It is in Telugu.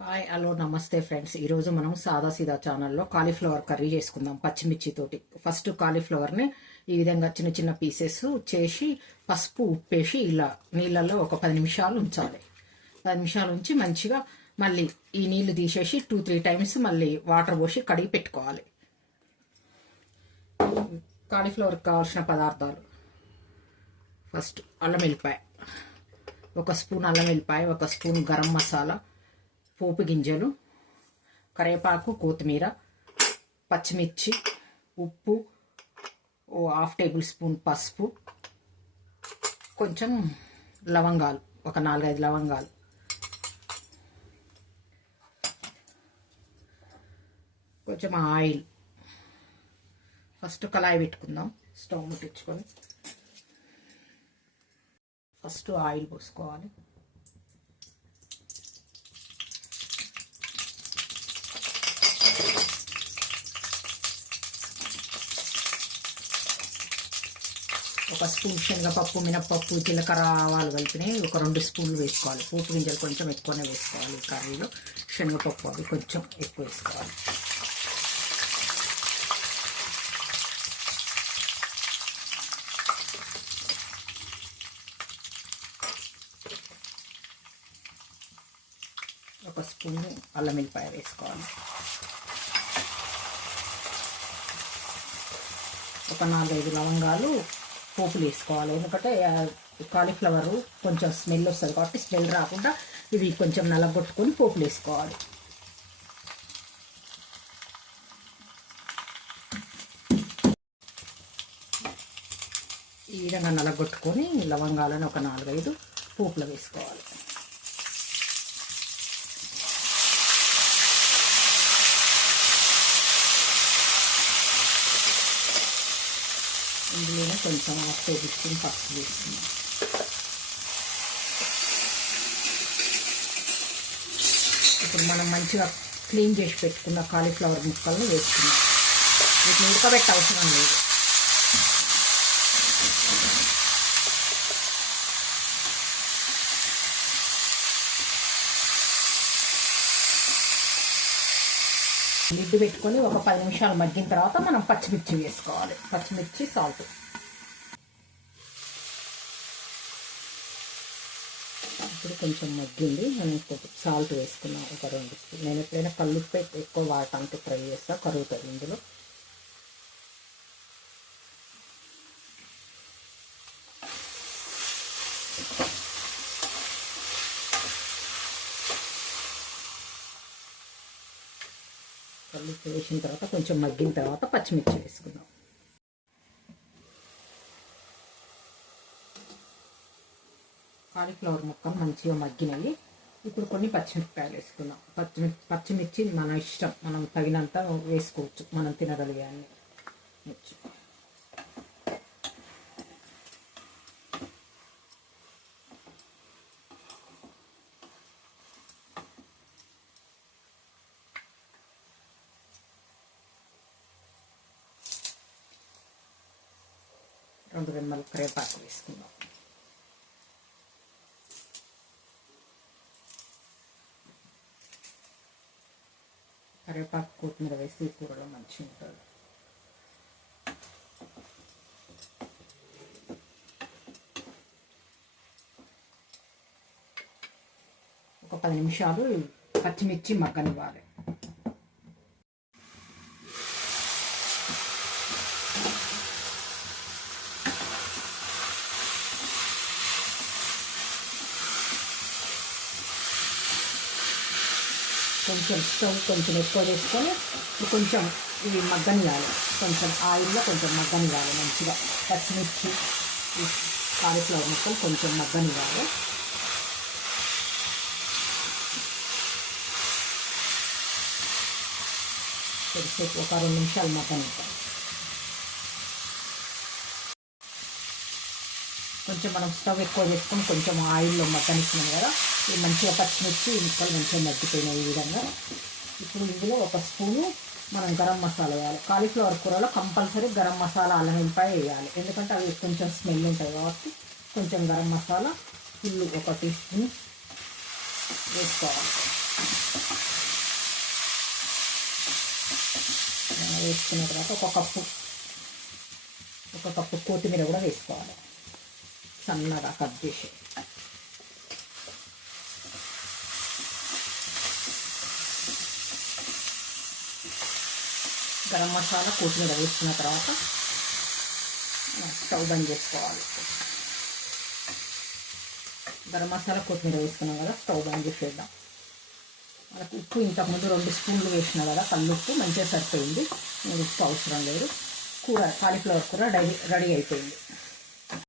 హాయ్ హలో నమస్తే ఫ్రెండ్స్. ఈరోజు మనం సాదా సీదా ఛానల్లో కాలీఫ్లవర్ కర్రీ చేసుకుందాం పచ్చిమిర్చితోటి. ఫస్ట్ కాలీఫ్లవర్ని ఈ విధంగా చిన్న చిన్న పీసెస్ చేసి పసుపు ఉప్పేసి ఇలా నీళ్ళల్లో ఒక 10 నిమిషాలు ఉంచాలి. 10 నిమిషాలు ఉంచి మంచిగా మళ్ళీ ఈ నీళ్లు తీసేసి 2-3 టైమ్స్ మళ్ళీ వాటర్ పోసి కడిగి పెట్టుకోవాలి. కాలీఫ్లవర్కి కావాల్సిన పదార్థాలు: ఫస్ట్ అల్లం వెల్లిపాయ, 1 స్పూన్ అల్లం వెల్లిపాయ, 1 స్పూన్ గరం మసాలా, పోపు గింజలు, కరివేపాకు, కొత్తిమీర, పచ్చిమిర్చి, ఉప్పు, 1/2 టేబుల్ స్పూన్ పసుపు, కొంచెం లవంగాలు, ఒక 4-5 లవంగాలు, కొంచెం ఆయిల్. ఫస్ట్ కళాయి పెట్టుకుందాం. స్టవ్ ముట్టించుకొని ఫస్ట్ ఆయిల్ పోసుకోవాలి. ఒక స్పూన్ శనగపప్పు, మినపప్పు, జీలకర్ర, ఆవాలు కలిపినాయి ఒక 2 స్పూన్లు వేసుకోవాలి. పోపు గింజలు కొంచెం ఎక్కువనే వేసుకోవాలి. కర్రీలో శనగపప్పు అవి కొంచెం ఎక్కువ వేసుకోవాలి. ఒక స్పూన్ అల్లం వెల్లిపాయ వేసుకోవాలి. ఒక 4-5 లవంగాలు పోపులు వేసుకోవాలి. ఎందుకంటే కాలీఫ్లవర్ కొంచెం స్మెల్ వస్తుంది కాబట్టి స్మెల్ రాకుండా ఇవి కొంచెం నలగొట్టుకొని పోపులు వేసుకోవాలి. ఈ విధంగా నలగొట్టుకొని లవంగాలను ఒక 4-5 పోపులు వేసుకోవాలి. ఇందులోనే కొంచెం 1/2 టేబుల్ స్పూన్ పసుపు వేస్తున్నాం. ఇప్పుడు మనం మంచిగా క్లీన్ చేసి పెట్టుకున్న కాలీఫ్లవర్ ముక్కలను వేసుకున్నాం. వీటిని ఉడకబెట్ట అవసరం లేదు. లిడ్ పెట్టుకొని ఒక 10 నిమిషాలు మగ్గిన తర్వాత మనం పచ్చిమిర్చి వేసుకోవాలి. పచ్చిమిర్చి, సాల్ట్. ఇప్పుడు కొంచెం మగ్గింది. మనం సాల్ట్ వేసుకున్నాం ఒక 2 స్పూన్. నేను ఎప్పుడైనా కల్లుప్పు ఎక్కువ వాడటానికి ట్రై చేస్తాను, కరుగుతుంది ఇందులో. కల్లుప్పు వేసిన తర్వాత కొంచెం మగ్గిన తర్వాత పచ్చిమిర్చి వేసుకుందాం. కాలీఫ్లవర్ ముక్కలు మంచిగా మగ్గినవి. ఇప్పుడు కొన్ని పచ్చిమిరపకాయలు వేసుకుందాం. పచ్చిమిర్చి మన ఇష్టం, మనం తగినంత వేసుకోవచ్చు, మనం తినగలిగే అన్ని. రెండు రెమ్మలు కరివేపాకు వేసుకుందాం. కరివేపాకు, కొత్తిమీర వేసి కూరలో మంచిగా ఉంటుంది. ఒక 10 నిమిషాలు పచ్చిమిర్చి మగ్గనివ్వాలి. కొంచెం స్టవ్ కొంచెం ఎక్కువ వేసుకొని కొంచెం ఇవి మగ్గనివ్వాలి. కొంచెం ఆయిల్లో కొంచెం మగ్గనివ్వాలి మంచిగా. పచ్చిమిర్చి, కాలీఫ్లవర్ ముక్కలు కొంచెం మగ్గనివ్వాలి. కొద్దిసేపు ఒక 2 నిమిషాలు మగ్గనివ్వాలి. కొంచెం మనం స్టవ్ ఎక్కువ వేసుకొని కొంచెం ఆయిల్లో మగ్గనిస్తున్నాం కదా, ఇది మంచిగా పచ్చిమిర్చి ముక్కలు మంచిగా మగ్గిపోయినాయి ఈ విధంగా. ఇప్పుడు ఇందులో 1 స్పూను మనం గరం మసాలా వేయాలి. కాలీఫ్లవర్ కూరలో కంపల్సరీ గరం మసాలా, అల్లం వెల్లిపాయ వేయాలి. ఎందుకంటే అవి కొంచెం స్మెల్ ఉంటాయి కాబట్టి కొంచెం garam masala full 1 teaspoon వేసుకోవాలి. వేసుకున్న తర్వాత ఒక కప్పు కొత్తిమీర కూడా వేసుకోవాలి, సన్నగా కట్ చేసి. గరం మసాలా కొత్తిమీర వేసుకున్న తర్వాత స్టవ్ బంద్ చేసుకోవాలి. గరం మసాలా కొత్తిమీర వేసుకున్నాం కదా, స్టవ్ బంద్ చేసేద్దాం. మనకు ఉప్పు ఇంతకుముందు 2 స్పూన్లు వేసినా కదా, కల్లుప్పు మంచిగా సరిపోయింది, ఉప్పు అవసరం లేదు. కాలీఫ్లవర్ కూర రెడీ అయిపోయింది.